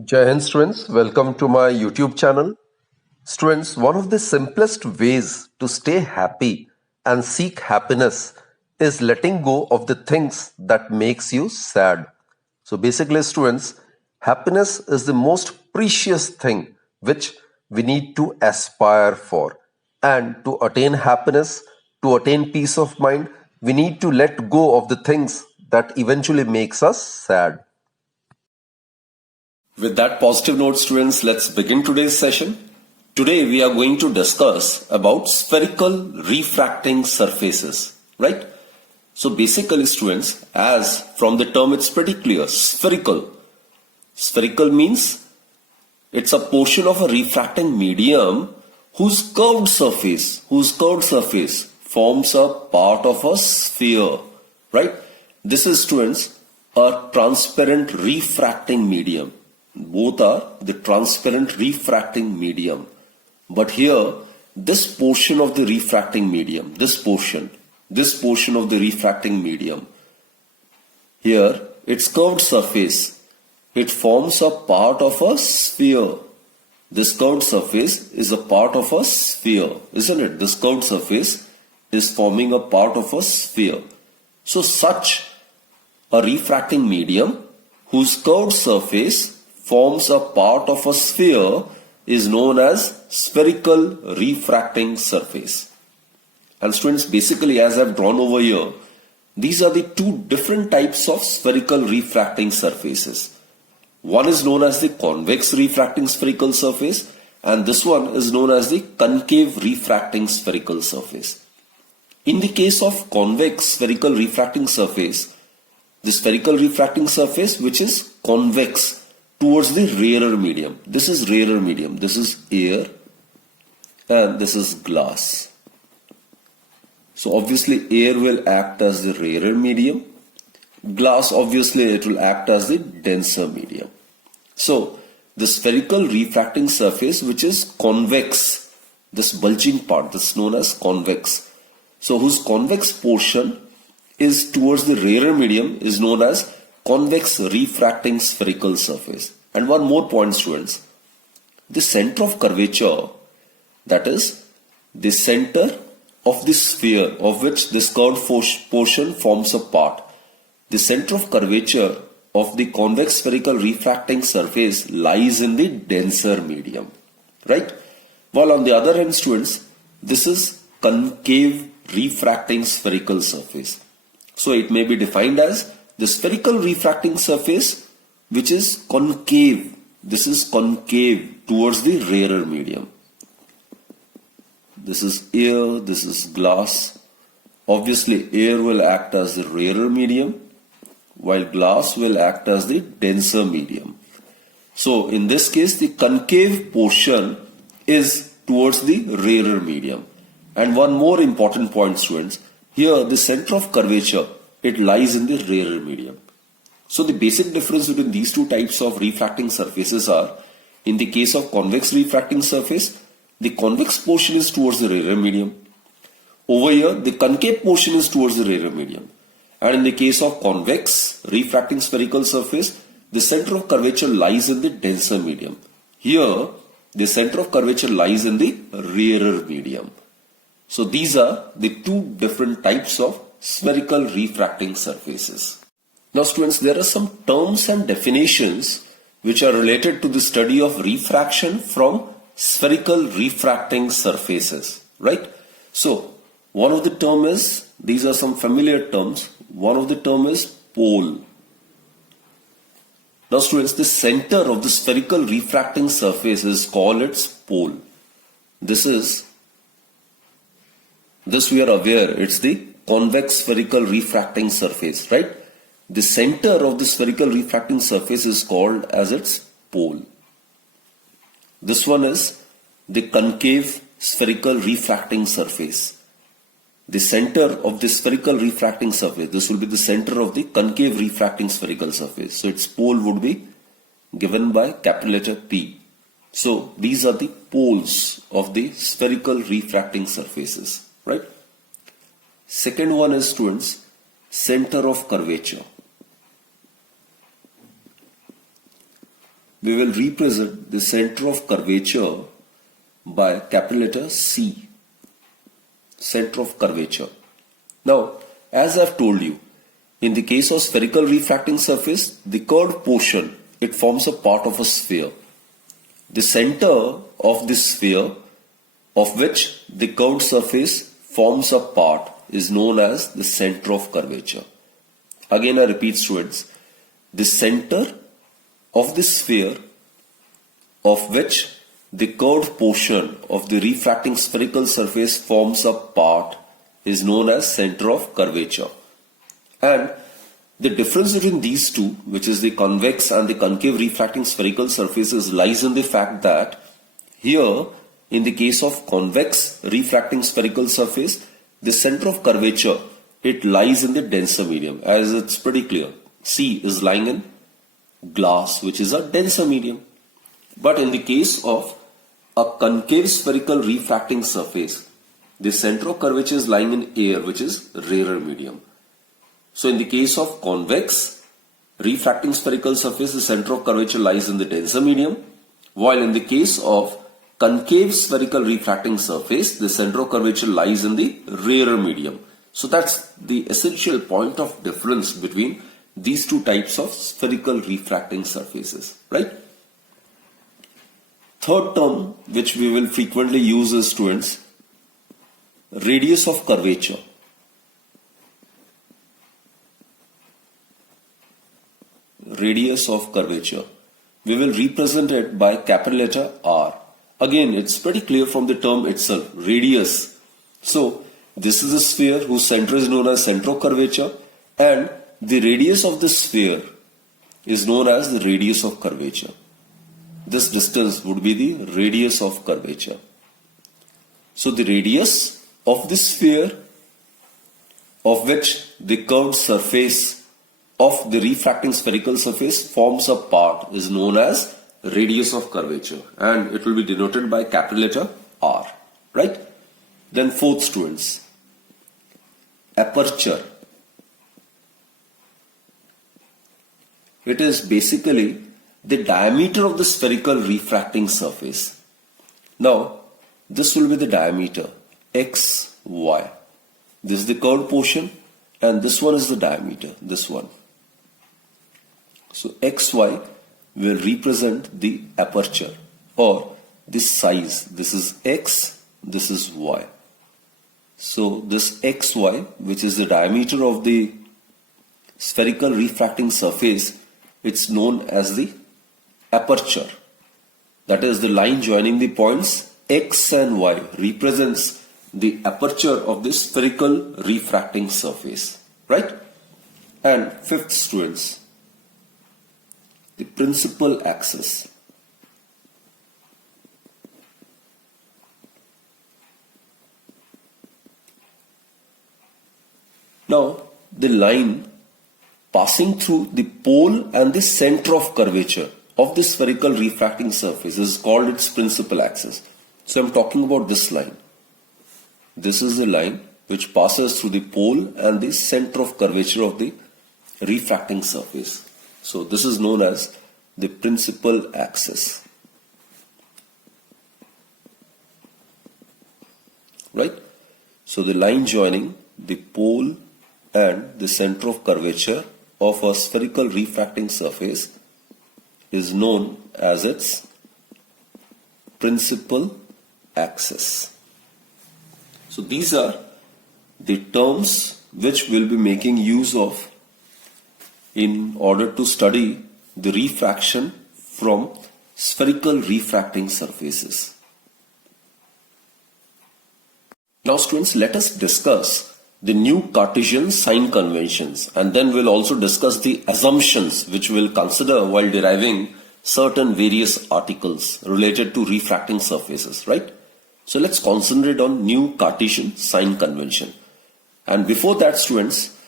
Jai Hind students, welcome to my YouTube channel. Students, one of the simplest ways to stay happy and seek happiness is letting go of the things that makes you sad. So basically students, happiness is the most precious thing which we need to aspire for. And to attain happiness, to attain peace of mind, we need to let go of the things that eventually makes us sad. With that positive note, students, let's begin today's session. Today we are going to discuss about spherical refracting surfaces, right? So basically, students, as from the term it's pretty clear, spherical. Spherical means it's a portion of a refracting medium whose curved surface forms a part of a sphere, right? This is, students, a transparent refracting medium. Both are the transparent refracting medium. But here, this portion of the refracting medium, this portion of the refracting medium, here, its curved surface, it forms a part of a sphere. This curved surface is a part of a sphere, isn't it? This curved surface is forming a part of a sphere. So such a refracting medium whose curved surface forms a part of a sphere is known as spherical refracting surface. And students, basically, as I've drawn over here, these are the two different types of spherical refracting surfaces. One is known as the convex refracting spherical surface, and this one is known as the concave refracting spherical surface. In the case of convex spherical refracting surface, the spherical refracting surface which is convex towards the rarer medium. This is rarer medium. This is air and this is glass. So obviously air will act as the rarer medium. Glass, obviously it will act as the denser medium. So the spherical refracting surface which is convex, this bulging part, this is known as convex. So whose convex portion is towards the rarer medium is known as convex refracting spherical surface. And one more point, students, the center of curvature, that is the center of the sphere of which this curved portion forms a part, the center of curvature of the convex spherical refracting surface lies in the denser medium, right? While on the other hand, students, this is concave refracting spherical surface. So it may be defined as the spherical refracting surface which is concave. This is concave towards the rarer medium. This is air, this is glass. Obviously air will act as the rarer medium while glass will act as the denser medium. So in this case the concave portion is towards the rarer medium. And one more important point, students, here the center of curvature, it lies in the rarer medium. So the basic difference between these two types of refracting surfaces are, in the case of convex refracting surface, the convex portion is towards the rarer medium. Over here, the concave portion is towards the rarer medium. And in the case of convex refracting spherical surface, the center of curvature lies in the denser medium. Here, the center of curvature lies in the rarer medium. So these are the two different types of spherical refracting surfaces. Now students, there are some terms and definitions which are related to the study of refraction from spherical refracting surfaces, right? So one of the term is, these are some familiar terms. One of the term is pole. Now students, the center of the spherical refracting surface is called its pole. This we are aware, it's the convex spherical refracting surface, right? The center of the spherical refracting surface is called as its pole. This one is the concave spherical refracting surface. The center of the spherical refracting surface, this will be the center of the concave refracting spherical surface. So its pole would be given by capital letter P. So these are the poles of the spherical refracting surfaces, right? Second one is, students, center of curvature. we will represent the center of curvature by capital letter C. Center of curvature. Now, as I've told you, in the case of spherical refracting surface, the curved portion, it forms a part of a sphere. The center of this sphere, of which the curved surface forms a part, is known as the center of curvature. Again, I repeat, students, the center of the sphere of which the curved portion of the refracting spherical surface forms a part is known as center of curvature. And the difference between these two, which is the convex and the concave refracting spherical surfaces, lies in the fact that here, in the case of convex refracting spherical surface, the center of curvature, it lies in the denser medium, as it's pretty clear. C is lying in glass, which is a denser medium. But in the case of a concave spherical refracting surface, the center of curvature is lying in air, which is rarer medium. So in the case of convex refracting spherical surface, the center of curvature lies in the denser medium, while in the case of concave spherical refracting surface, the center of curvature lies in the rarer medium. So that's the essential point of difference between these two types of spherical refracting surfaces, right? Third term which we will frequently use is, students, radius of curvature. Radius of curvature. We will represent it by capital letter R. Again, it's pretty clear from the term itself, radius. So, this is a sphere whose center is known as center of curvature, and the radius of the sphere is known as the radius of curvature. This distance would be the radius of curvature. So, the radius of the sphere of which the curved surface of the refracting spherical surface forms a part is known as radius of curvature, and it will be denoted by capital letter R, right? Then fourth, students, aperture. It is basically the diameter of the spherical refracting surface. Now, this will be the diameter x, y. This is the curved portion, and this one is the diameter, this one. So xy will represent the aperture or the size. This is x, this is y. So this xy, which is the diameter of the spherical refracting surface, it's known as the aperture. That is, the line joining the points x and y represents the aperture of the spherical refracting surface, right? And fifth, students, the principal axis. Now, the line passing through the pole and the center of curvature of the spherical refracting surface is called its principal axis. So I'm talking about this line. This is the line which passes through the pole and the center of curvature of the refracting surface. So this is known as the principal axis, right? So the line joining the pole and the center of curvature of a spherical refracting surface is known as its principal axis. So these are the terms which we'll be making use of in order to study the refraction from spherical refracting surfaces. Now, students, let us discuss the new Cartesian sign conventions, and then we'll also discuss the assumptions which we'll consider while deriving certain various articles related to refracting surfaces, right? So let's concentrate on new Cartesian sign convention. And before that, students,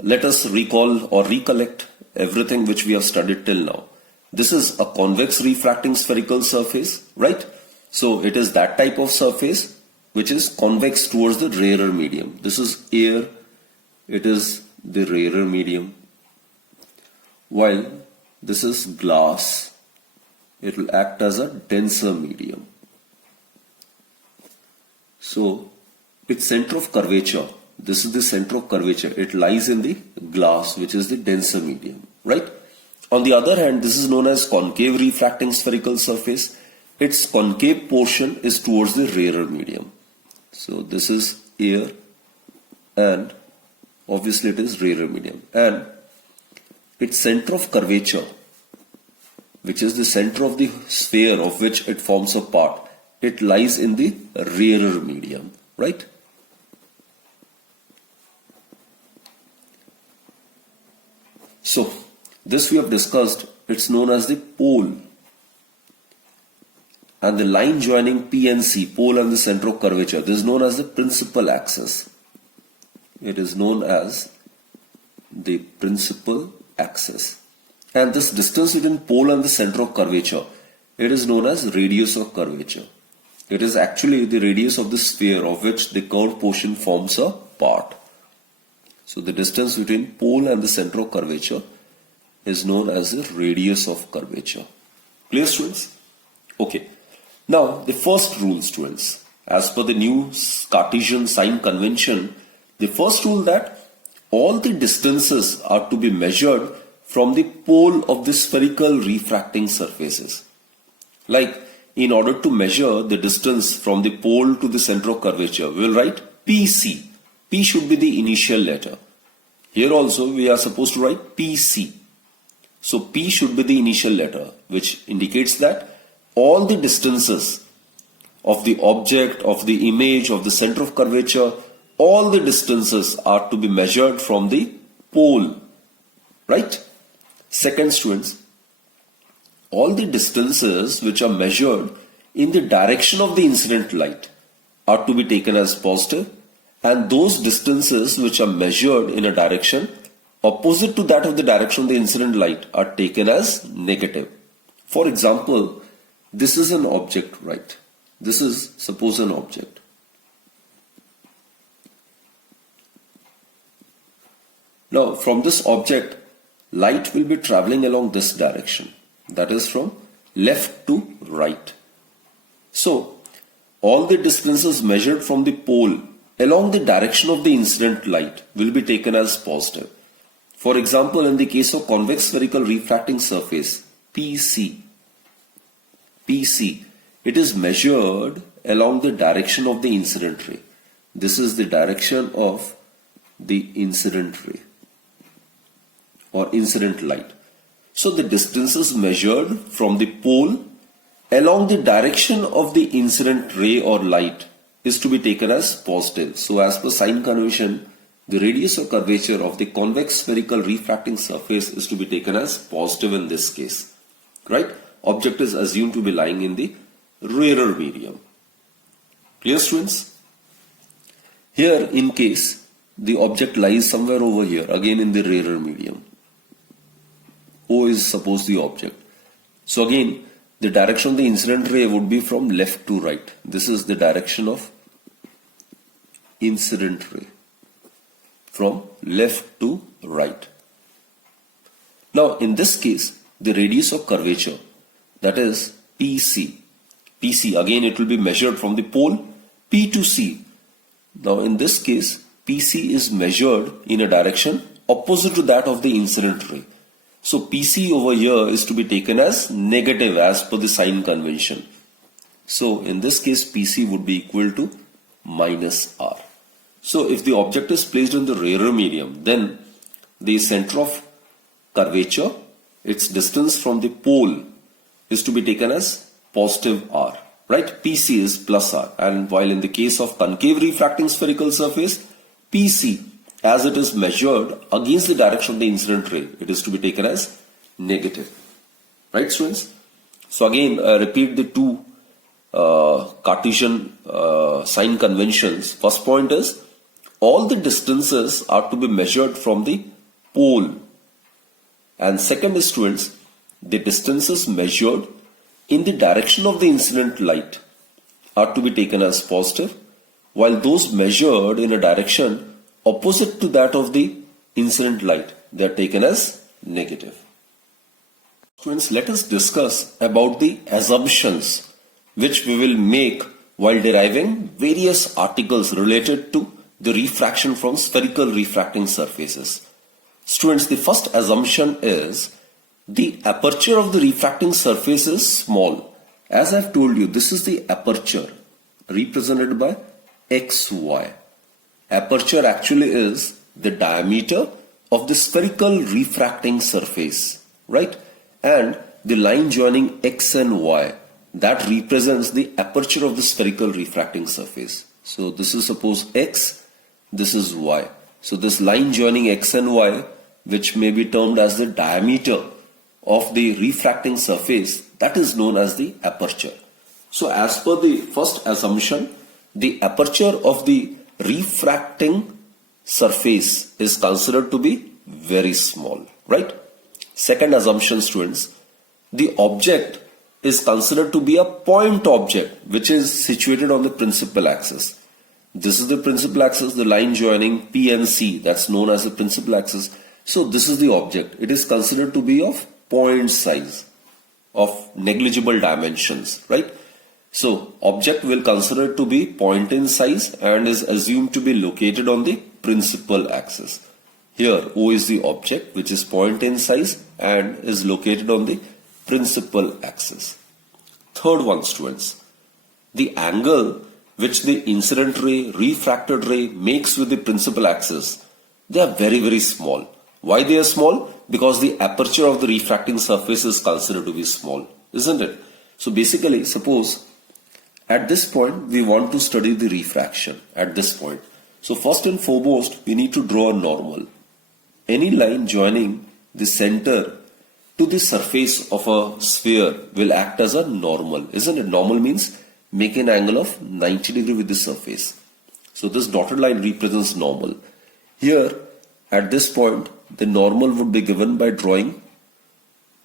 let us recall or recollect everything which we have studied till now. This is a convex refracting spherical surface, right? So it is that type of surface which is convex towards the rarer medium. This is air, it is the rarer medium, while this is glass, it will act as a denser medium. So its center of curvature, this is the center of curvature, it lies in the glass, which is the denser medium, right? On the other hand, this is known as concave refracting spherical surface. Its concave portion is towards the rarer medium. So this is air and obviously it is rarer medium. And its center of curvature, which is the center of the sphere of which it forms a part, it lies in the rarer medium, right? So this we have discussed, it's known as the pole. And the line joining P and C, pole and the center of curvature, this is known as the principal axis. It is known as the principal axis. And this distance between pole and the center of curvature, it is known as radius of curvature. It is actually the radius of the sphere of which the curved portion forms a part. So the distance between pole and the center of curvature is known as the radius of curvature. Clear, students? Okay. Now the first rule, students, as per the new Cartesian sign convention, the first rule that all the distances are to be measured from the pole of the spherical refracting surfaces. Like, in order to measure the distance from the pole to the center of curvature, we will write PC. P should be the initial letter. Here also we are supposed to write PC. So P should be the initial letter, which indicates that all the distances of the object, of the image, of the center of curvature, all the distances are to be measured from the pole, right? Second, students, all the distances which are measured in the direction of the incident light are to be taken as positive, and those distances which are measured in a direction opposite to that of the direction of the incident light are taken as negative. For example, this is an object, right? This is, suppose, an object. Now, from this object, light will be traveling along this direction. That is from left to right. So, all the distances measured from the pole along the direction of the incident light will be taken as positive. For example, in the case of convex spherical refracting surface, PC, it is measured along the direction of the incident ray. This is the direction of the incident ray or incident light. So the distances measured from the pole along the direction of the incident ray or light is to be taken as positive. So as per sign convention, the radius or curvature of the convex spherical refracting surface is to be taken as positive in this case, right? Object is assumed to be lying in the rarer medium. Clear, students? Here, in case the object lies somewhere over here, again in the rarer medium. O is suppose the object. So again, the direction of the incident ray would be from left to right. This is the direction of incident ray, from left to right. Now, in this case, the radius of curvature, that is PC. PC, again it will be measured from the pole P to C. Now in this case, PC is measured in a direction opposite to that of the incident ray. So PC over here is to be taken as negative as per the sign convention. So in this case, PC would be equal to minus R. So if the object is placed in the rarer medium, then the center of curvature, its distance from the pole, is to be taken as positive R, right? PC is plus R. And while in the case of concave refracting spherical surface, PC, as it is measured against the direction of the incident ray, it is to be taken as negative, right, students? So again, repeat the two Cartesian sign conventions. First point is, all the distances are to be measured from the pole. And second is, students, the distances measured in the direction of the incident light are to be taken as positive, while those measured in a direction opposite to that of the incident light, they are taken as negative. Students, let us discuss about the assumptions which we will make while deriving various articles related to the refraction from spherical refracting surfaces. Students, the first assumption is the aperture of the refracting surface is small. As I've told you, this is the aperture represented by xy. Aperture actually is the diameter of the spherical refracting surface, right? And the line joining x and y, that represents the aperture of the spherical refracting surface. So this is suppose x, this is y. So this line joining x and y, which may be termed as the diameter of the refracting surface, that is known as the aperture. So as per the first assumption, the aperture of the refracting surface is considered to be very small, right? Second assumption, students, the object is considered to be a point object which is situated on the principal axis. This is the principal axis, the line joining P and C, that's known as the principal axis. So this is the object. It is considered to be of point size, of negligible dimensions, right? So object will consider to be point in size and is assumed to be located on the principal axis. Here O is the object which is point in size and is located on the principal axis. Third one, students, the angle which the incident ray, refracted ray makes with the principal axis, they are very, very small. Why they are small? Because the aperture of the refracting surface is considered to be small, isn't it? So basically, suppose at this point we want to study the refraction at this point. So first and foremost, we need to draw a normal. Any line joining the center to the surface of a sphere will act as a normal, isn't it? Normal means make an angle of 90 degree with the surface. So this dotted line represents normal. Here at this point, the normal would be given by drawing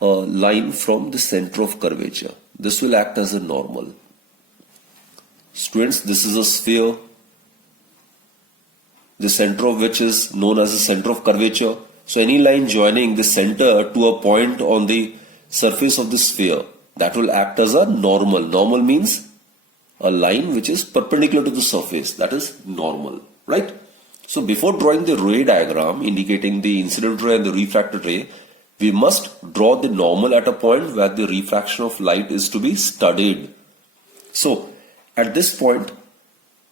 a line from the center of curvature. This will act as a normal. Students, this is a sphere, the center of which is known as the center of curvature. So any line joining the center to a point on the surface of the sphere, that will act as a normal. Normal means a line which is perpendicular to the surface, that is normal, right? So before drawing the ray diagram indicating the incident ray and the refracted ray, we must draw the normal at a point where the refraction of light is to be studied. So at this point,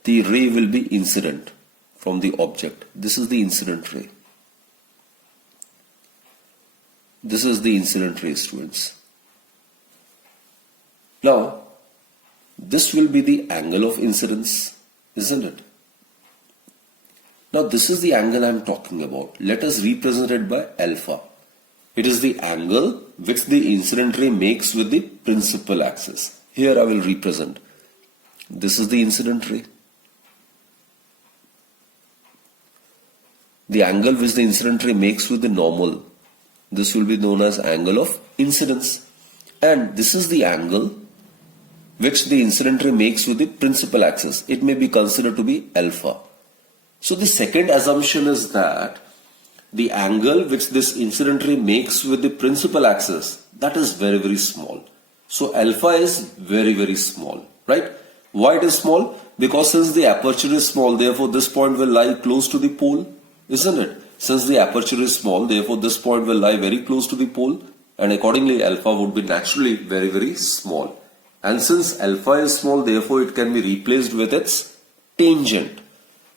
the ray will be incident from the object. This is the incident ray. This is the incident ray, students. Now, this will be the angle of incidence, isn't it? Now, this is the angle I am talking about. Let us represent it by alpha. It is the angle which the incident ray makes with the principal axis. Here I will represent. This is the incident ray. The angle which the incident ray makes with the normal, this will be known as angle of incidence. And this is the angle which the incident ray makes with the principal axis. It may be considered to be alpha. So the second assumption is that the angle which this incident ray makes with the principal axis, that is very, very small. So alpha is very, very small, right? Why it is small? Because since the aperture is small, therefore this point will lie close to the pole, isn't it? Since the aperture is small, therefore this point will lie very close to the pole, and accordingly alpha would be naturally very, very small. And since alpha is small, therefore it can be replaced with its tangent.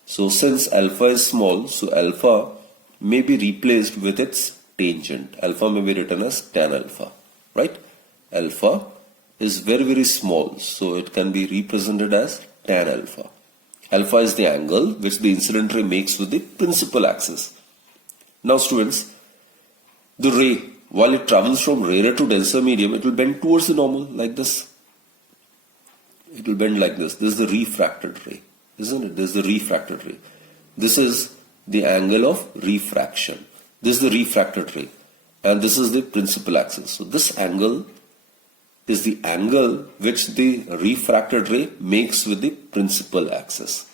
So since alpha is small, so alpha may be replaced with its tangent. Alpha may be written as tan alpha, right? Alpha is very, very small, so it can be represented as tan alpha. Alpha is the angle which the incident ray makes with the principal axis. Now students, the ray, while it travels from rarer to denser medium, it will bend towards the normal like this. It will bend like this. This is the refracted ray, isn't it? This is the refracted ray. This is the angle of refraction. This is the refracted ray. And this is the principal axis. So this angle is the angle which the refracted ray makes with the principal axis.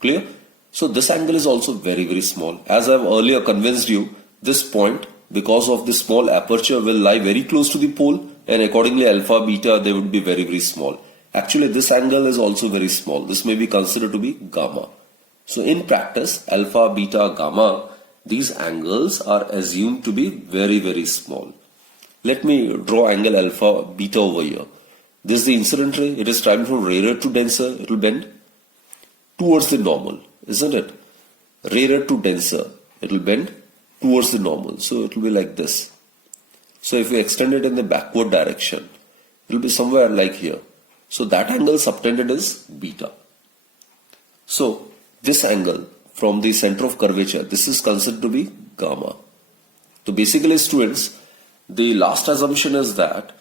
Clear? So this angle is also very, very small. As I have earlier convinced you, this point because of the small aperture will lie very close to the pole, and accordingly alpha, beta, they would be very, very small. Actually, this angle is also very small. This may be considered to be gamma. So in practice, alpha, beta, gamma, these angles are assumed to be very, very small. Let me draw angle alpha, beta over here. This is the incident ray. It is traveling from rarer to denser. It will bend towards the normal, isn't it? Rarer to denser. It will bend towards the normal. So it will be like this. So if we extend it in the backward direction, it will be somewhere like here. So that angle subtended is beta. So this angle from the center of curvature, this is considered to be gamma. So basically, students, the last assumption is that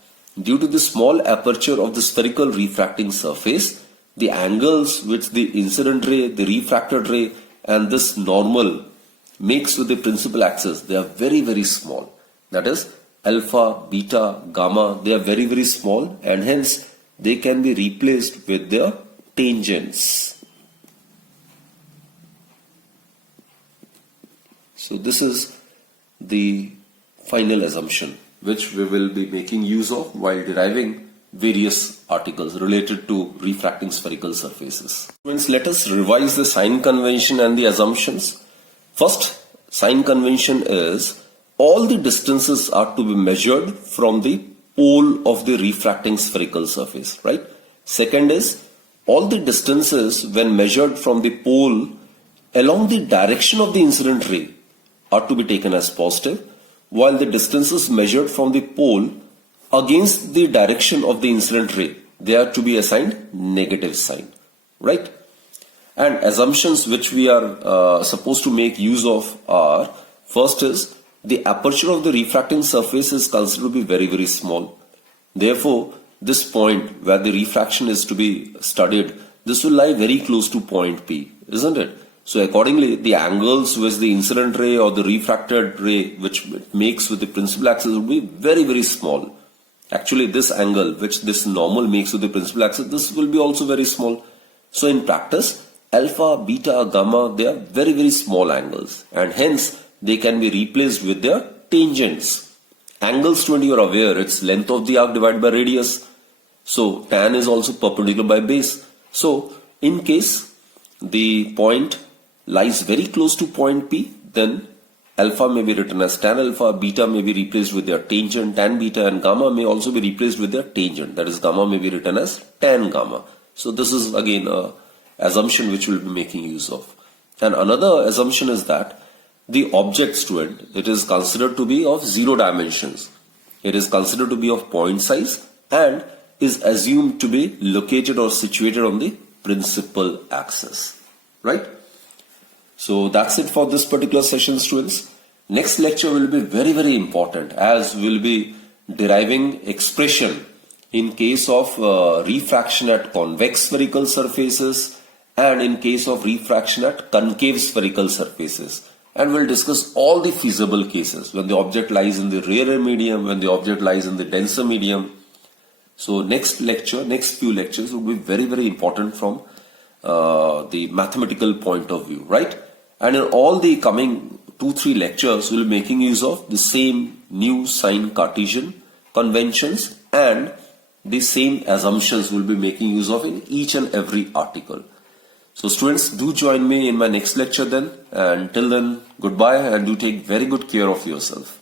due to the small aperture of the spherical refracting surface, the angles which the incident ray, the refracted ray and this normal makes with the principal axis, they are very, very small. That is alpha, beta, gamma, they are very, very small, and hence they can be replaced with their tangents. So this is the final assumption which we will be making use of while deriving various articles related to refracting spherical surfaces. Friends, let us revise the sign convention and the assumptions. First, sign convention is all the distances are to be measured from the pole of the refracting spherical surface, right? Second is all the distances when measured from the pole along the direction of the incident ray are to be taken as positive, while the distances measured from the pole against the direction of the incident ray, they are to be assigned negative sign, right? And assumptions which we are supposed to make use of are, first is the aperture of the refracting surface is considered to be very, very small. Therefore, this point where the refraction is to be studied, this will lie very close to point P, isn't it? So accordingly, the angles which the incident ray or the refracted ray which it makes with the principal axis will be very, very small. Actually, this angle which this normal makes with the principal axis, this will be also very small. So in practice, alpha, beta, gamma, they are very, very small angles, and hence they can be replaced with their tangents. Angles, when you are aware, it's length of the arc divided by radius. So tan is also perpendicular by base. So in case the point lies very close to point P, then alpha may be written as tan alpha, beta may be replaced with their tangent, tan beta, and gamma may also be replaced with their tangent. That is, gamma may be written as tan gamma. So this is again a assumption which we'll be making use of. And another assumption is that the object, student, it is considered to be of 0 dimensions. It is considered to be of point size and is assumed to be located or situated on the principal axis, right? So that's it for this particular session, students. Next lecture will be very, very important, as we'll be deriving expression in case of refraction at convex spherical surfaces and in case of refraction at concave spherical surfaces. And we'll discuss all the feasible cases when the object lies in the rarer medium, when the object lies in the denser medium. So next few lectures will be very, very important from the mathematical point of view, right? And in all the coming 2-3 lectures, we'll be making use of the same new sign Cartesian conventions and the same assumptions we'll be making use of in each and every article. So students, do join me in my next lecture then, and till then, goodbye, and do take very good care of yourself.